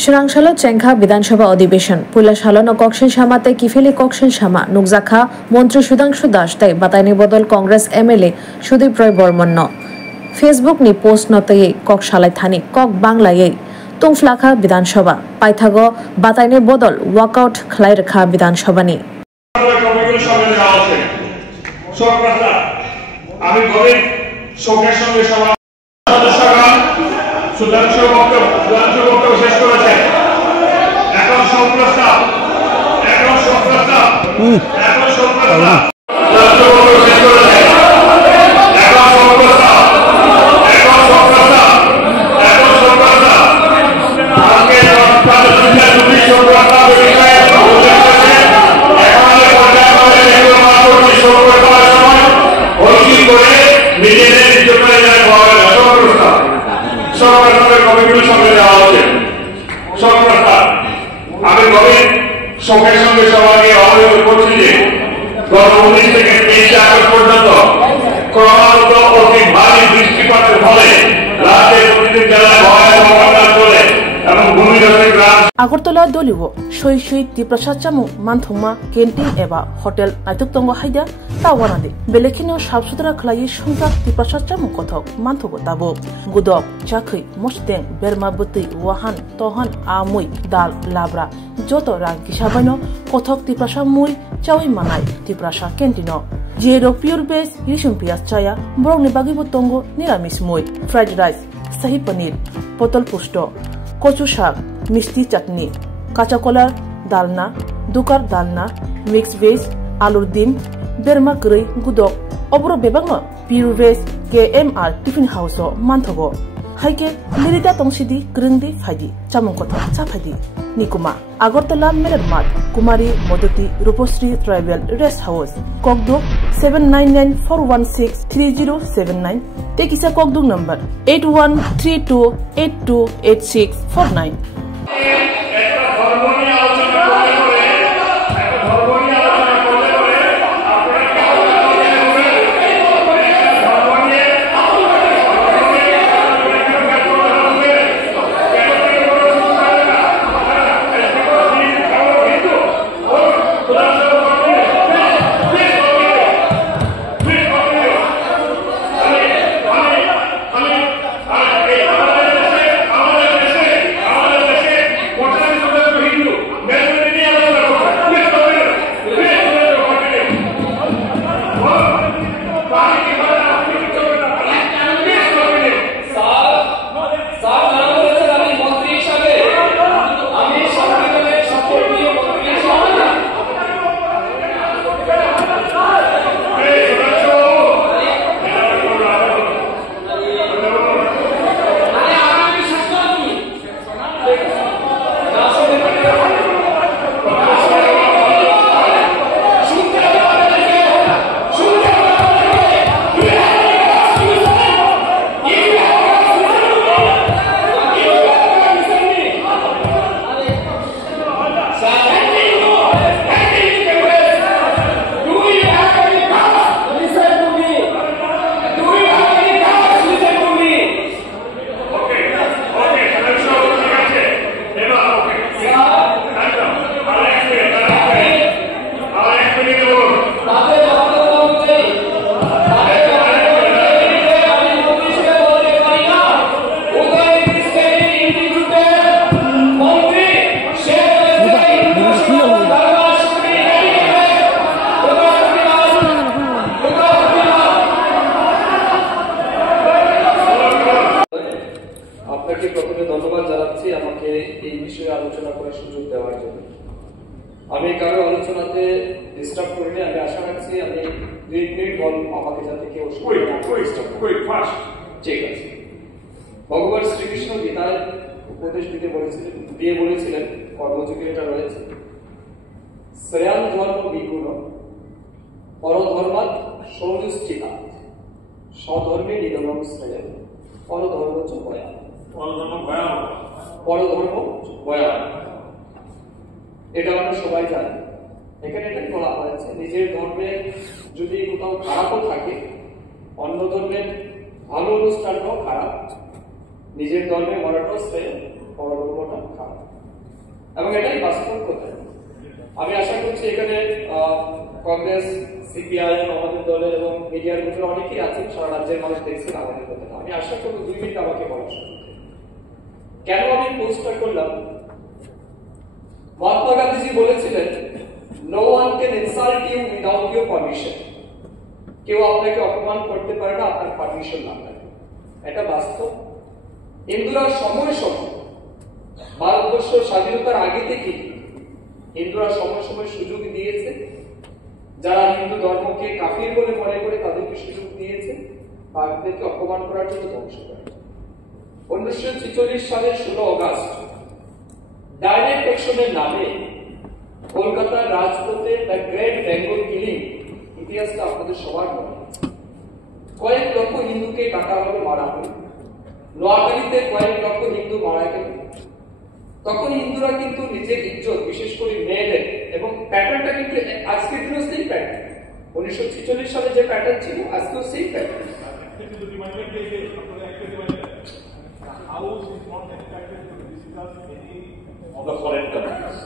Shirangshalo Chengkha বিধানসভা অধিবেশন পয়লা সালন ককশিন সামাতে কিফেলি ককশিন সামা নুকজাখা মন্ত্রী সুধাংশু দাস তাই বাতাইনি বদল কংগ্রেস এমএলএ সুদীপ রয় বর্মন ফেসবুক নি পোস্ট নতে কক সালাই থানি কক বাংলায় তুংফলাখা বিধানসভা পাইথাগ বাতাইনি বদল ওয়াকআউট খলাই রেখা বিধানসভা নি আমি গরিব শোকের সঙ্গে সবার সুধাংশু বক্তব্য শেষ করেছেন। এখন সংপ্রস্তাব আমি গভীর শোকের সঙ্গে সবাইকে অবহিত করছি যে গত 19 থেকে 23 আগস্ট পর্যন্ত ক্রমাগত অতি ভারী বৃষ্টিপাতের ফলে রাজ্যের প্রতিটি জেলায় ভয়াবহ বন্যা চলে এবং ভূমিধসের গ্রাম আগরতলা দলিও সই সই তিপ্রসাদ চামু মানথংমা ক্যান্টিন এবা হোটেল নাইতুকতঙ্গ হাইদা তাওয়ানাদে বেলেখিনো সাফ সুতরা খলাই সংখ্যা তিপ্রসাদ চামু কথক মানথগো তাবো গুদক চাখৈ মস্তেং বেরমা বতৈ ওয়াহান তহান আমুই দাল লাবরা যত রাং কিসাবাইনো কথক তিপ্রসাদ মুই চাওই মানাই তিপ্রসাদ ক্যান্টিন জিরো পিওর বেস ইরিসুম পিয়াজ চায়া বরংনি বাগিবো তঙ্গ নিরামিষ মুই ফ্রাইড রাইস শাহী পনির পটল পুষ্ট কচু শাক মিষ্টি চাটনি কাঁচা কলার ডালনা দুকার ডালনা মিক্স ভেজ আলুর ডিম বেরমা গৈ গুদক অবর বেবাং pure veg KMR tiffin house মানথগো হাইকে লিরিদা তংসিদি গ্রিংদি ফাইদি চামুং কথা চাফাইদি নিকুমা আগরতলা মেলের মাঠ কুমারী মদতি রূপশ্রী ট্রাইবেল রেস্ট হাউস ককদুক 7994163079 তেকিসা ককদুক নাম্বার 8132828649 প্রথমে ধন্যবাদ জানাচ্ছি আমাকে এই বিষয়ে আলোচনা করার সুযোগ দেওয়ার জন্য। আমি কারো আলোচনাতে ডিস্টার্ব করিনি। আমি আশা রাখছি আমি 2 মিনিট বল আমাকে যাতে কেউ ঠিক আছে। ভগবান শ্রীকৃষ্ণ গীতায় উপদেশ দিয়ে বলেছিলেন কর্মযোগে এটা রয়েছে, শ্রেয়ান ধর্ম বিগুণ পরধর্মাৎ সৌনিষ্ঠিতা স্বধর্মে নিধনম শ্রেয় পরধর্ম চ ভয়া পরধর্ম ভয়া। এটা আমরা সবাই জানি। এখানে এটাই বলা হয়েছে নিজের ধর্মের যদি কোথাও খারাপও থাকে অন্য ধর্মের ভালো অনুষ্ঠানটাও খারাপ, নিজের ধর্মে মরাটাও শ্রেয় পরবর্তীটা খারাপ, এবং এটাই বাস্তব কথা। আমি আশা করছি এখানে কংগ্রেস, সিপিআইএম, আমাদের দলের এবং মিডিয়ার ভিতরে অনেকেই আছেন, সারা রাজ্যের মানুষ দেখছেন আমাদের কথাটা। আমি আশা করবো 2 মিনিট আমাকে বলার সুযোগ। কেন আমি পোস্টটা করলাম? মহাত্মা গান্ধীজি বলেছিলেন, no one can insult you without your permission. কেউ আপনাকে অপমান করতে পারে না আপনার পারমিশন না থাকে। এটা বাস্তব। হিন্দুরা সময় সময়, ভারতবর্ষ স্বাধীনতার আগে থেকে হিন্দুরা সময় সময় সুযোগ দিয়েছে। যারা হিন্দু ধর্মকে কাফির বলে মনে করে তাদেরকে সুযোগ দিয়েছে, তাদেরকে অপমান করার জন্য, ধ্বংস করার জন্য। 1946 সালের 16 অগাস্ট ডাইরেক্ট অ্যাকশনের নামে কলকাতার রাজপথে দ্য গ্রেট বেঙ্গল কিলিং, ইতিহাসটা আপনাদের সবার মনে আছে। কয়েক লক্ষ হিন্দুকে কাটা হলো, মারা হলো। নোয়াখালীতে কয়েক লক্ষ হিন্দু মারা গেল। তখন হিন্দুরা কিন্তু নিজের ইজ্জত, বিশেষ করে মেয়েদের, এবং প্যাটার্নটা কিন্তু আজকের দিনও সেই প্যাটার্ন। 1946 সালে যে প্যাটার্ন ছিল আজকেও সেই pattern. Of the foreign countries.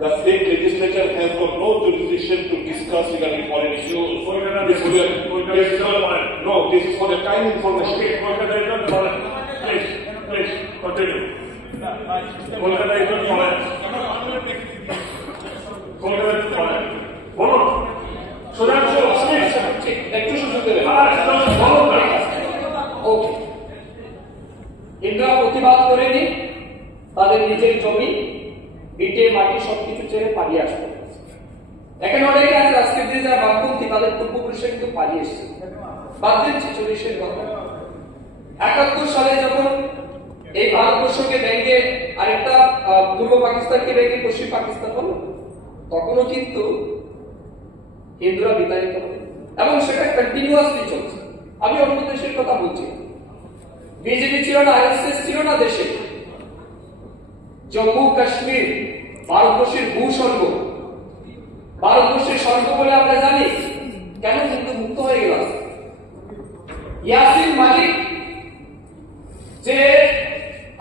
The state legislature has got no jurisdiction to discuss regarding foreign issues. No, this is for the kind information. Please, continue. Kolkata is not foreign. Kolkata is foreign. বলুন, সুধাংশু, একটু সুযোগ দেবেন। ওকে, হিন্দুরা প্রতিবাদ করেনি, তাদের নিজের জমি, ভিটে, মাটি সবকিছু ছেড়ে পালিয়ে আসবে। এখানে অনেকে আছে আজকের দিনে যারা বামপন্থী, তাদের পূর্বপুরুষরা কিন্তু পালিয়ে এসেছে। বাদ দিন 46-এর কথা। 71 সালে যখন এই ভারতবর্ষকে ভেঙে আরেকটা পূর্ব পাকিস্তানকে ভেঙে পশ্চিম পাকিস্তান হলো, তখনও কিন্তু হিন্দুরা বিতাড়িত হলো, এবং সেটা কন্টিনিউয়াসলি চলছে। আমি অন্য দেশের কথা বলছি, বিজেপি ছিল না, আরএসএস ছিল না দেশে। জম্মু কাশ্মীর ভারতবর্ষের ভূস্বর্গ, ভারতবর্ষের স্বর্গ বলে আমরা জানি। কেন হিন্দু মুক্ত হয়ে গেল? ইয়াসিন মালিক, যে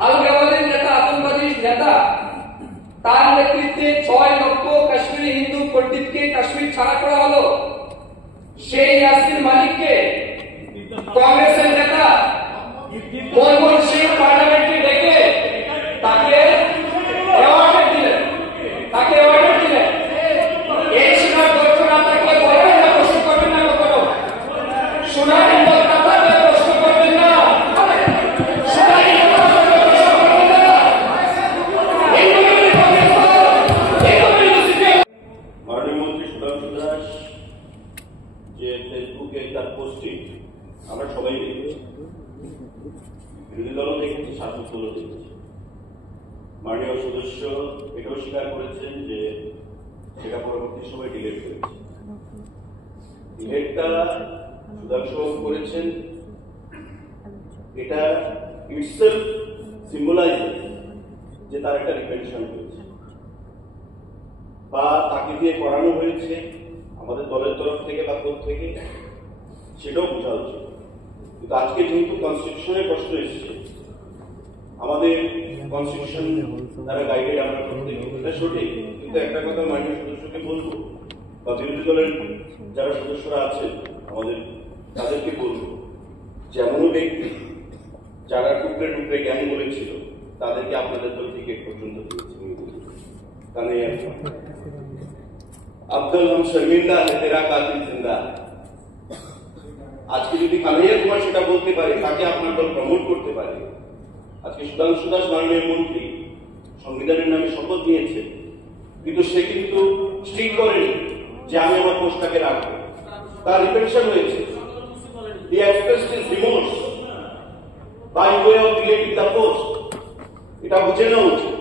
আল-গাওয়ালের নেতা, আতঙ্কবাদী নেতা, তার নেতৃত্বে 6 লক্ষ কাশ্মীরি হিন্দু পণ্ডিতকে কাশ্মীর ছাড়া করা হলো। সেই ইয়াসিন মালিককে কংগ্রেসের নেতা মনমোহন সিং পার্লামেন্টে ডেকে তাকে অ্যাওয়ার্ড দিলেন। এই শোনার দক্ষ না থাকলে বলবেন না, প্রশ্ন করবেন না, কখনো শোনার হিম্মত না থাকলে প্রশ্ন করবেন না, শোনার হিম্মত না থাকলে প্রশ্ন করবেন না। মাননীয় মন্ত্রী সুধাংশু দাস যে ফেসবুকে তার পোস্টে আমরা সবাই দেখেছি, বিরোধী দলও দেখেছি, শাসক দলও দেখেছি। মাননীয় সদস্য এটাও স্বীকার করেছেন যে সেটা পরবর্তী সময় ডিলেট করেছে। ডিলেটটা সুধাংশু করেছেন, এটা ইটসেলফ সিম্বলাইজ যে তার একটা রিপেনশন হয়েছে বা তাকে দিয়ে করানো হয়েছে আমাদের দলের তরফ থেকে বা কোথ থেকে, সেটাও বোঝা উচিত। কিন্তু আজকে যেহেতু কনস্টিটিউশনের প্রশ্ন এসেছে, আমাদের কনস্টিটিউশন দ্বারা গাইডেড আমরা প্রত্যেকে, এটা সঠিক। কিন্তু একটা কথা মাননীয় সদস্যকে বলবো বা বিরোধী দলের যারা সদস্যরা আছেন আমাদের, তাদেরকে বলবো, যেমন ব্যক্তি যারা টুকরে টুকরে জ্ঞান বলেছিল তাদেরকে আপনাদের দল টিকিট পর্যন্ত দিয়েছে। কানাইয়া আব্দুল হাম শর্মিন্দা है तेरा कातिल जिंदा। আজকে যদি কানাইয়া কুমার সেটা বলতে পারে, তাকে আপনার দল প্রমোট করতে পারে। আজকে সুধাংশু দাস মাননীয় মন্ত্রী সংবিধানের নামে শপথ নিয়েছে, কিন্তু সে কিন্তু স্ট্রিক করেনি যে আমি আমার পোস্টটাকে রাখবো। তার রিপেনশন হয়েছে। He expressed his remorse by way of deleting the post. এটা বুঝে নেওয়া উচিত।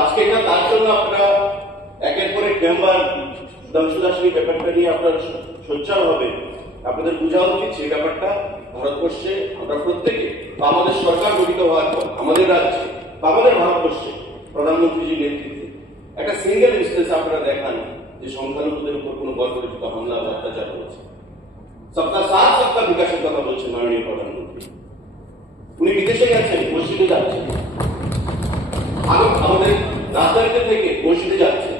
আজকে এটা তার জন্য আপনারা একের পর এক মেম্বার সুধাংশু দাস এই ব্যাপারটা নিয়ে আপনার সোচ্চার হবে। আপনাদের বোঝা উচিত সেই ব্যাপারটা ভারতবর্ষে আমরা প্রত্যেকে বা আমাদের সরকার গঠিত হওয়ার পর আমাদের রাজ্যে বা আমাদের ভারতবর্ষে প্রধানমন্ত্রীজির নেতৃত্বে একটা সিঙ্গেল ইনস্টেন্স আপনারা দেখান যে সংখ্যালঘুদের উপর কোনো বর্বরচিত হামলা বা অত্যাচার হয়েছে। সবটা সাথ সবটা বিকাশের কথা বলছেন মাননীয় প্রধানমন্ত্রী। উনি বিদেশে গেছেন, মসজিদে যাচ্ছেন, আমাদের রাজধানীতে থেকে মসজিদে যাচ্ছে।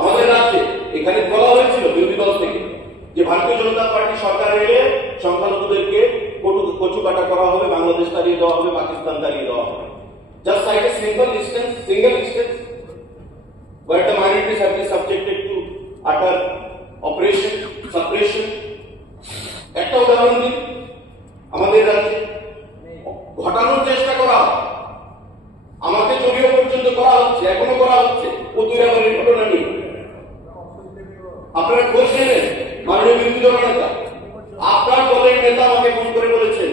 আমাদের রাজ্যে এখানে বলা হয়েছিল বিরোধী দল থেকে যে ভারতীয় জনতা পার্টি সরকার এলে সংখ্যালঘুদেরকে কচু কাটা করা হবে, বাংলাদেশ তাড়িয়ে দেওয়া হবে, পাকিস্তান তাড়িয়ে দেওয়া হবে। Just like a single instance where the minorities have been subjected to utter oppression, suppression. একটা উদাহরণ দিন, আমাদের রাজ্যে ঘটানোর চেষ্টা করা, আমাকে চুরিও পর্যন্ত করা হচ্ছে, এখনো করা হচ্ছে। প্রতিরাবারের ঘটনা নেই, আপনারা খোঁজ নেবেন। মাননীয় বিরোধী দল নেতা, আপনার দলের নেতা আমাকে ফোন করে বলেছেন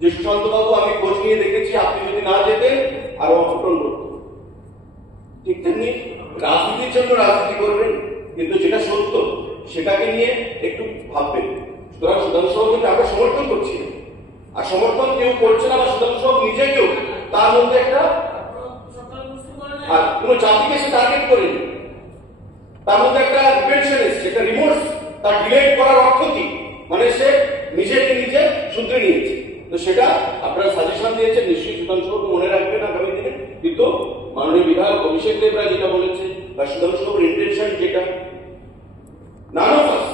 যে সুশান্ত বাবু, আমি খোঁজ নিয়ে দেখেছি, আপনি যদি না যেতেন আরো অঘটন ঘটত। ঠিক তেমনি রাজনীতির জন্য রাজনীতি করবেন, কিন্তু যেটা সত্য সেটাকে নিয়ে একটু ভাববেন। সুতরাং সুধাংশু বাবুকে আমরা সমর্থন করছি, আর সমর্থন কেউ করছে না বা সুধাংশু বাবু নিজেকেও তার মধ্যে একটা, আর কোন জাতিকে সে টার্গেট করেনি, তার মধ্যে একটা রিপেনশন এসেছে, একটা রিমোর্স। তার ডিলেট করার অর্থ কি? মানে সে নিজেকে নিজে শুধরে নিয়েছে। তো সেটা আপনারা সাজেশন দিয়েছেন, নিশ্চয়ই সুধাংশু বাবু মনে রাখবেন আগামী দিনে। কিন্তু মাননীয় বিধায়ক অভিষেক দেবরা যেটা বলেছে বা সুধাংশু বাবুর ইন্টেনশন যেটা, none of us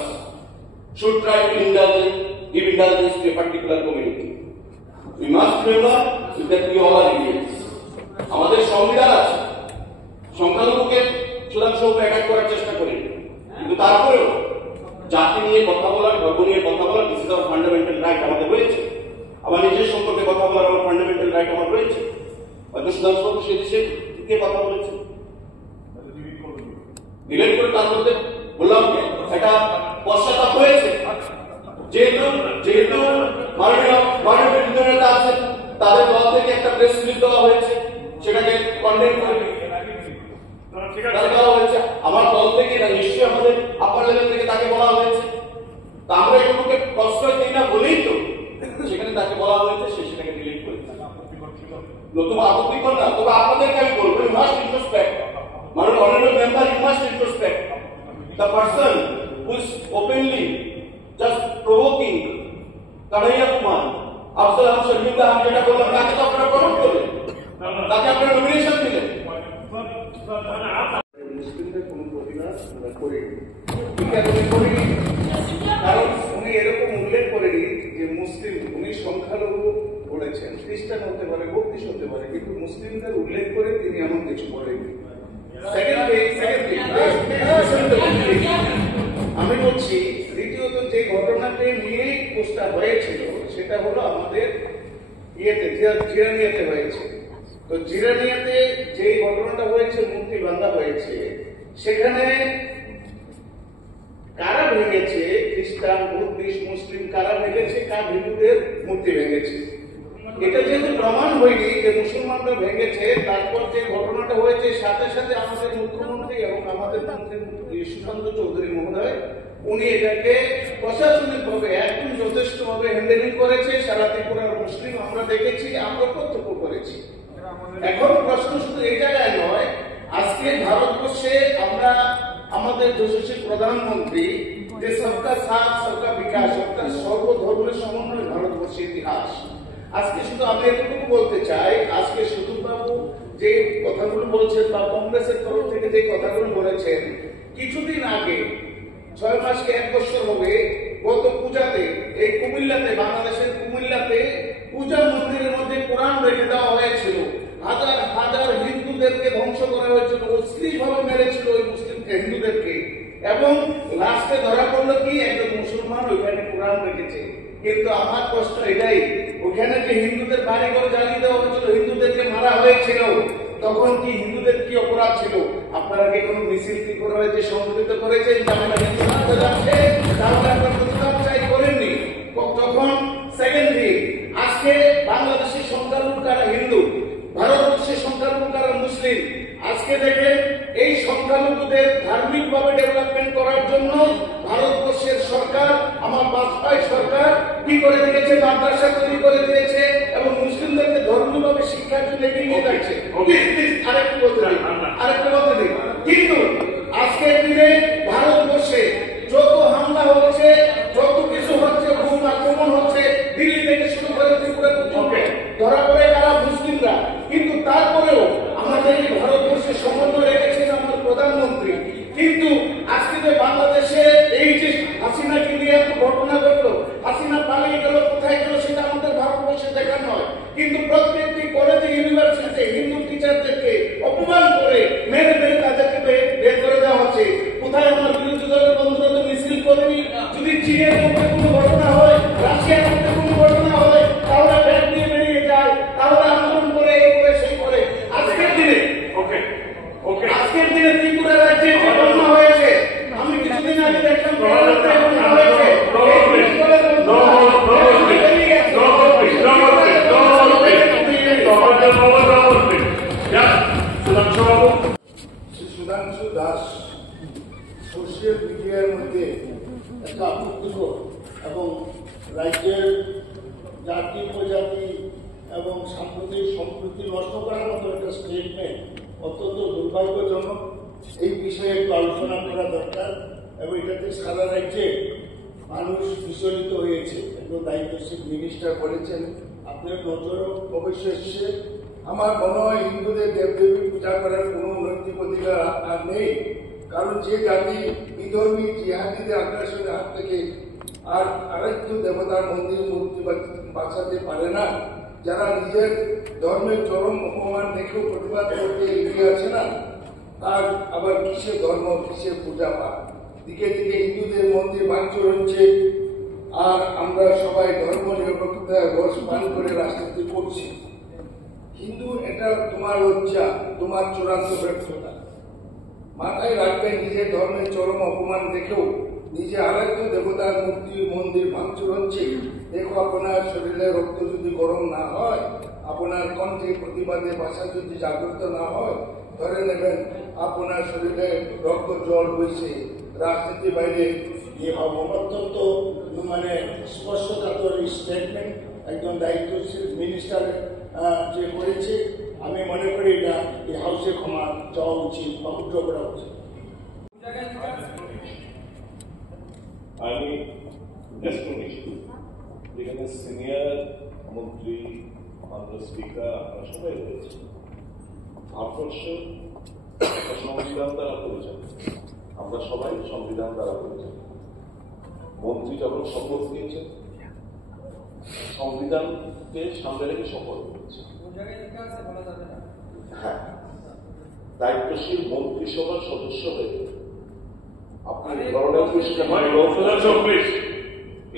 should try to give indulgence to a particular community. We must remember that we all are Indians. আমাদের সংবিধান আছে, সংখ্যালঘুকে সুধাংশু বাবু অ্যাটাক করার চেষ্টা করেন, কিন্তু তারপরেও জাতি নিয়ে কথা বলার, ধর্ম নিয়ে কথা বলার, this is our fundamental right আমাদের রয়েছে। আমার নিজের সম্পর্কে কথা বলার আমার ফান্ডামেন্টাল রাইট আমার রয়েছে। হয়তো সুধাংশু বাবু সে দেশে কে কথা বলেছে, ডিলেট করে তার মধ্যে বললাম একটা পশ্চাতাপ হয়েছে। যেহেতু মাননীয় বিরোধী নেতা আছেন, তাদের দল থেকে একটা প্রেস রিলিজ দেওয়া হয়েছে, সেটাকে কন্ডেম করে দেওয়া হয়েছে। আমার দল থেকে না, নিশ্চয়ই আমাদের আপার লেভেল থেকে তাকে বলা হয়েছে। তা আমরা এগুলোকে প্রশ্রয় দিই না বলেই তো সেখানে তাকে বলা হয়েছে, সে সেটাকে ডিলিট করেছে। নতুন আপত্তিকর না, তবে আপনাদেরকে আমি বলবো, ইউ মাস্ট ইন্ট্রোস্পেক্ট, মাননীয় honourable member, you must introspect. The person who is openly just provoking Kanhaiya Kumar, Afzal Ahmed Sharmila, আমি যেটা বললাম, তাকে তো আপনারা প্রমোট করলেন, তাকে আপনারা নমিনেশন দিলেন। মুসলিমদের কোনো প্রতিবাদ করিনি, কারণ উনি এরকম উল্লেখ করেনি যে মুসলিম, উনি সংখ্যালঘু বলেছেন, খ্রিস্টান হতে পারে, বৌদ্ধ হতে পারে, কিন্তু মুসলিমদের উল্লেখ করে তিনি এমন কিছু বলেননি। আমি বলছি, দ্বিতীয়ত যে ঘটনাকে নিয়ে পোস্টার হয়েছিল সেটা হলো আমাদের জিরানিয়াতে হয়েছে। তো জিরানিয়াতে যে ঘটনাটা হয়েছে, মূর্তি ভাঙা হয়েছে, সেখানে কারা ভেঙেছে, খ্রিস্টান, বুদ্ধিস্ট, মুসলিম কারা ভেঙেছে, কার হিন্দুদের মূর্তি ভেঙেছে, এটা যেহেতু প্রমাণ হয়নি যে মুসলমানরা ভেঙেছে, তারপর যে ঘটনাটা হয়েছে সাথে সাথে আমাদের মুখ্যমন্ত্রী এবং আমাদের মন্ত্রী সুশান্ত চৌধুরী মহোদয়, উনি এটাকে প্রশাসনিক ভাবে একদম যথেষ্ট ভাবে হ্যান্ডেলিং করেছে। সারা ত্রিপুরার মুসলিম আমরা দেখেছি, আমরা প্রত্যক্ষ করেছি। এখন প্রশ্ন শুধু এই জায়গায় নয়, আজকে ভারতবর্ষে আমরা আমাদের যশস্বী প্রধানমন্ত্রী যে সবকা সাথ সবকা বিকাশ, অর্থাৎ সর্বধর্মের সমন্বয় ভারতবর্ষের ইতিহাস। আজকে শুধু আমি এতটুকু বলতে চাই, আজকে সুদূরবাবু যে কথাগুলো বলছেন বা কংগ্রেসের তরফ থেকে যে কথাগুলো বলেছেন, কিছুদিন আগে 6 মাস কি 1 বছর হবে, গত পূজাতে এই কুমিল্লাতে, বাংলাদেশের কুমিল্লাতে পূজা মন্দিরের মধ্যে কোরআন রেখে দেওয়া হয়েছিল। হাজার হাজার হিন্দুদেরকে ধ্বংস করা হয়েছিল, অশ্লীল ভাবে মেরেছিল ওই মুসলিম হিন্দুদেরকে, এবং লাস্টে ধরা পড়লো কি একজন মুসলমান ওইখানে কোরআন রেখেছে। কিন্তু আমার প্রশ্ন এটাই, ওখানে যে হিন্দুদের বাড়ি ঘর জ্বালিয়ে দেওয়া হয়েছিল, হিন্দুদেরকে মারা হয়েছিল, তখন কি হিন্দুদের কি অপরাধ ছিল? আপনারা কি কোনো মিছিল কি করে হয়েছে, সংগঠিত করেছেন তাহলে হিন্দু মারতে যাচ্ছে, তাহলে আপনারা প্রতিবাদ চাই করেননি? তখন সেকেন্ডলি আজকে বাংলাদেশের সংখ্যালঘু কারা হিন্দু, ভারতবর্ষের সংখ্যালঘু কারা মুসলিম। আজকে দেখেন এই সংখ্যালঘুদের ধার্মিক ভাবে ডেভেলপমেন্ট করার জন্য ভারতবর্ষের সরকার, আমার বাজপেয়ী সরকার কি করে দিয়েছে, মাদ্রাসা তৈরি করে দিয়েছে এবং মুসলিমদেরকে ধর্মীয়ভাবে শিক্ষার জন্য এগিয়ে নিয়ে যাচ্ছে। আরেকটু বলতে দিন, কিন্তু আজকের দিনে ভারতবর্ষে যত হামলা হচ্ছে, যত কিছু হচ্ছে, বহু আক্রমণ হচ্ছে, দিল্লি থেকে শুরু করে ত্রিপুরা পর্যন্ত, আপত্তিকর এবং রাজ্যের জাতি প্রজাতি এবং সাম্প্রতিক সম্প্রীতি নষ্ট করার মতো একটা স্টেটমেন্ট অত্যন্ত দুর্ভাগ্যজনক। এই বিষয়ে একটু আলোচনা করা দরকার এবং এটাতে সারা রাজ্যে মানুষ বিচলিত হয়েছে। একজন দায়িত্বশীল মিনিস্টার বলেছেন, আপনার নজরও অবশ্যই এসছে। আমার মনে হয় হিন্দুদের দেবদেবী পূজা করার কোনো নৈতিক অধিকার আর নেই, কারণ যে জাতি বিধর্মী জিহাদিদের আগ্রাসনের হাত থেকে আর আরেকটু দেবতার মন্দির মূর্তি বাঁচাতে পারে না, যারা নিজের ধর্মের চরম অপমান দেখেও প্রতিবাদ করতে এগিয়ে আছে না, তার আবার কিসের ধর্ম কিসের পূজা পাঠ। দিকে দিকে হিন্দুদের মন্দির ভাঙচুর হচ্ছে আর আমরা সবাই ধর্ম নিরপেক্ষতায় রস পান করে রাজনীতি করছি। হিন্দু এটা তোমার লজ্জা, তোমার চূড়ান্ত ব্যর্থতা। মাথায় রাখবেন, নিজের ধর্মের চরম অপমান দেখেও নিজে আরেকটু দেবতার মূর্তি মন্দির ভাঙচুর হচ্ছে। দেখো, আপনার শরীরে রক্ত যদি গরম না হয়, আপনার কণ্ঠে প্রতিবাদে ভাষা যদি জাগ্রত না হয়, ধরে নেবেন আপনার শরীরে রক্ত জল বইছে। রাজনীতি বাইরে অত্যন্ত স্পষ্টতার স্টেটমেন্ট একজন দায়িত্বশীল মিনিস্টার যে করেছে, আমি মনে করি এটা এই হাউসে ক্ষমা চাওয়া উচিত বা উদ্যোগ করা উচিত। আমি যেখানে সিনিয়র মন্ত্রী, মাননীয় স্পিকার, আপনারা সবাই রয়েছে। ভারতবর্ষ সংবিধান দ্বারা পরিচালিত, আমরা সবাই সংবিধান দ্বারা পরিচালিত। মন্ত্রী যখন শপথ নিয়েছেন, সংবিধানকে সামনে রেখে শপথ নিয়েছে। হ্যাঁ, দায়িত্বশীল মন্ত্রিসভার সদস্য হয়ে আপনি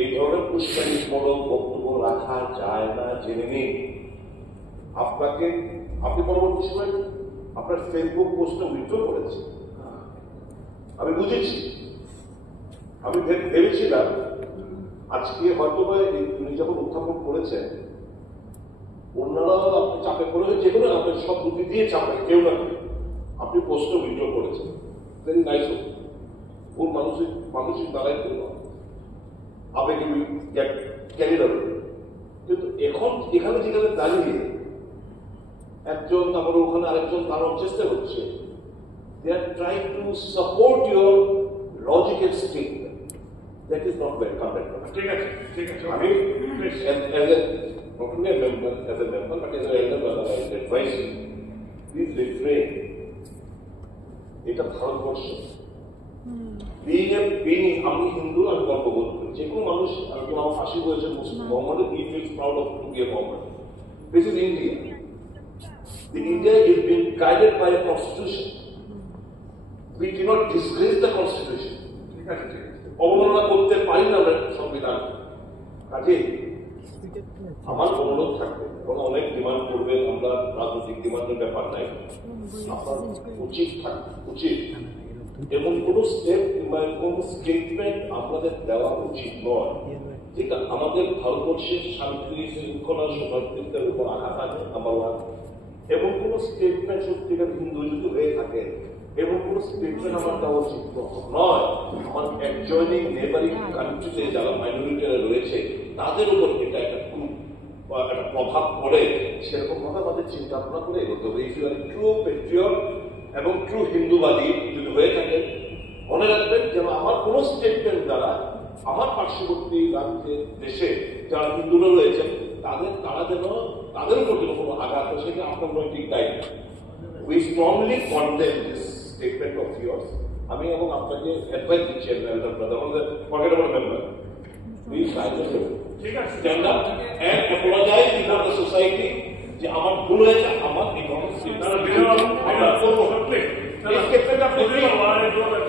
এই ধরনের পুষ্কারিমূলক বক্তব্য রাখা যায় না, জেনে নিন। আপনি পরবর্তী সময় আপনার ফেসবুক পোস্টে উইথড্র করেছেন, আমি বুঝেছি। আমি ভেবেছিলাম আজকে হয়তো উনি যখন উত্থাপন করেছেন, অন্যরা আপনি চাপে পড়ে যে কোনো আপনার সব বুদ্ধি দিয়ে চাপে কেউ না কেউ আপনি পোস্টে উইথড্র করেছেন। Very nice. ওর মানসিক দ্বারাই করলাম আবেগে ক্যারি হবে। কিন্তু এখন এখানে যেখানে দাঁড়িয়ে একজন, তারপরে ওখানে আরেকজন দাঁড়ানোর চেষ্টা হচ্ছে, they are trying to support your logical statement. That is not welcome. ঠিক আছে, ঠিক আছে। আমি not only a member, as a member, but as an elder brother, I advise you, please refrain. এটা ভারতবর্ষ। আমি হিন্দু, আমি গর্ববোধ করি। যে কোনো মানুষ, আমার ফাঁসি হয়েছে Mohammad, he feels proud of to be a Mohammed. This is India. India is being guided by a constitution. We cannot disgrace the constitution. অবমাননা করতে পারি না সংবিধান। কাজে আমার অনুরোধ থাকবে, এবং অনেক ডিমান্ড করবেন, আমরা রাজনৈতিক ডিমান্ডের ব্যাপার নাই, আপনার উচিত এবং কোন স্টেটমেন্ট আমাদের দেওয়া উচিত নয় যেটা আমাদের ভারতবর্ষের শান্তি শৃঙ্খলা সৌহার্দ্যের উপর আঘাত আছে, নাম্বার ওয়ান। এবং কোন স্টেটমেন্ট সত্যিকার হিন্দু যদি হয়ে থাকে, এবং কোন স্টেটমেন্ট আমার দেওয়া উচিত নয় আমার অ্যাডজয়নিং নেবারিং কান্ট্রিতে যারা মাইনরিটিরা রয়েছে তাদের উপর এটা একটা প্রভাব পড়ে, সেরকম ভাবে আমাদের চিন্তা ভাবনা করে এগোতে হবে। If you are true patriot এবং ট্রু হিন্দুবাদী যদি হয়ে থাকেন, মনে রাখবেন যেন আমার কোন স্টেটমেন্ট দ্বারা আমার পার্শ্ববর্তী রাজ্যের দেশে যারা হিন্দুরা রয়েছেন তারা যেন তাদের উপর যেন কোনো আঘাত হয়, সেটা আপনার নৈতিক দায়িত্ব। We strongly condemn this statement of years. আমি এবং আপনাকে অ্যাডভাইস দিচ্ছি, ফরগেট অ্যাবাউট মেম্বার, প্লিজ ঠিক আছে, stand up and apologise before the society যে আমার ভুল হয়েছে, আমার এই আমরা করবো। এই স্টেটমেন্ট আপনি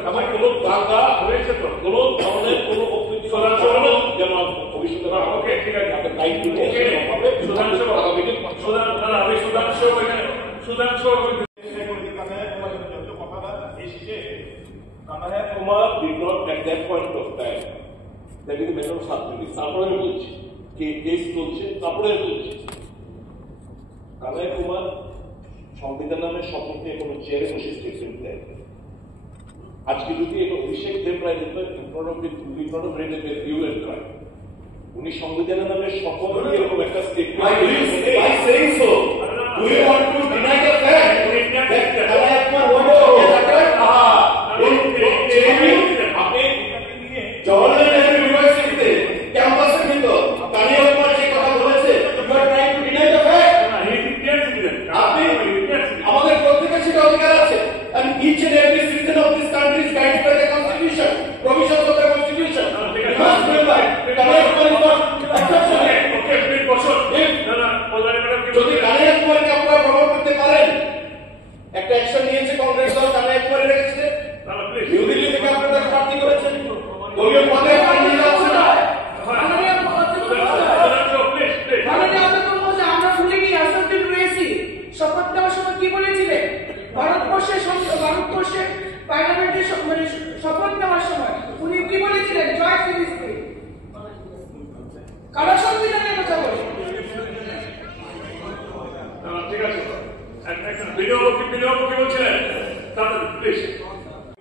আমার কোনো দাঙ্গা হয়েছে তো, কোনো ধরনের কোনো যেন ভবিষ্যতে না। ওকে, ঠিক আছে, আপনার দায়িত্ব হবে। Kumar did not at that point of time, that is a matter of subject. তারপরে আমি বলছি কেস চলছে, তারপরে বলছি কানাই কুমার সংবিধান নামে শপথ নিয়ে কোনো চেয়ারে বসে স্টেটমেন্ট দেয়। আজকে যদি এটা অভিষেক দেব রায় উনি সংবিধানের নামে শপথ নিয়ে এরকম একটা জওয়াহরলাল নেহরু ইউনিভার্সিটিতে ক্যাম্পাসের ভিতর কানিয়া কুমার যে কথা বলেছে, আপনি আমাদের প্রত্যেকের সেটা অধিকার আছে। And each and every citizen of this country is guided by the Constitution, provisions of the Constitution. You must remember, যদি কানিয়া কুমারকে আপনারা প্রমোট করতে পারেন, একটা অ্যাকশন নিয়েছে কংগ্রেস দল, কানিয়া কুমার রেখেছে, নিউ দিল্লি থেকে আপনারা প্রার্থী করেছেন, দলীয় পদে আপনারা নিয়ে যাচ্ছেন না। আমরা ভুলে গিয়ে আসামকে রয়েছি শপথ নেওয়ার সময় কি বলেছিলেন? ভারতবর্ষের পার্লামেন্টের শপথ নেওয়ার সময় উনি কি বলেছিলেন? জয় শ্রী কৃষ্ণ। কারা সংবিধানের কথা বলে? ঠিক আছে, বিনিয়োগ বলছিলেন প্লিজ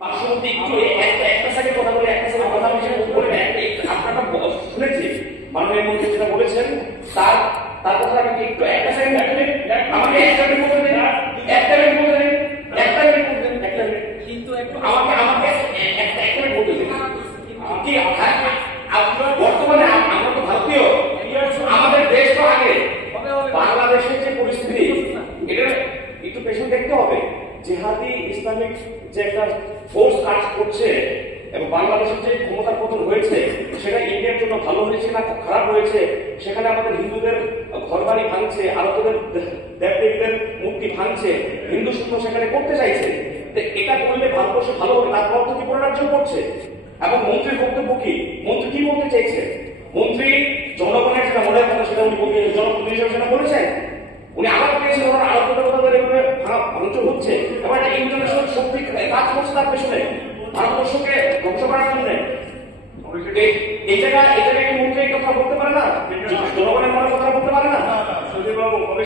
পার্শ্ববর্তী একটু একটা সাইডে কথা বলে একটা সাইডে কথা বলে আপনারা শুনেছি মাননীয় মন্ত্রী যেটা বলেছেন তার কথা আমি একটু একটা সাইডে আমাকে একটা মিনিট বলতে দিন, একটা মিনিট বলতে দিন, একটা মিনিট বলতে দিন, একটা মিনিট কিন্তু আমাকে একটা মিনিট বলতে দিন। কি বর্তমানে আমরা তো ভারতীয়, আমাদের দেশ তো আগে, বাংলাদেশের যে পরিস্থিতি এটা একটু পেছনে দেখতে হবে। জিহাদি ইসলামিক যে একটা ফোর্স কাজ করছে এবং বাংলাদেশের যে ক্ষমতার পতন হয়েছে সেটা ইন্ডিয়ার জন্য ভালো হয়েছে না খারাপ হয়েছে, সেখানে আমাদের হিন্দুদের ঘরবাড়ি ভাঙছে, আরবদের দেবদেবীদের মূর্তি ভাঙছে, হিন্দু শূন্য সেখানে করতে চাইছে। এটা করলে ভারতবর্ষ ভালো হবে, তারপর তো ত্রিপুরারাজ্য করছে। এবং মন্ত্রীর বক্তব্য কি? মন্ত্রী কি বলতে চাইছে? মন্ত্রী জনগণের যেটা মনের কথা সেটা উনি বলতে জনপ্রতিনিধি হিসেবে সেটা বলেছেন। উনি আলাপ পেয়েছেন ওনার আলোচনার কথা এভাবে ভাঙচুর হচ্ছে এবং একটা ইন্টারন্যাশনাল শক্তি কাজ করছে তার পেছনে ভারতবর্ষকে ধ্বংস করার জন্য। এই জায়গায় মন্ত্রী এই কথা বলতে পারে না, জনগণের মনের কথা বলতে পারে না।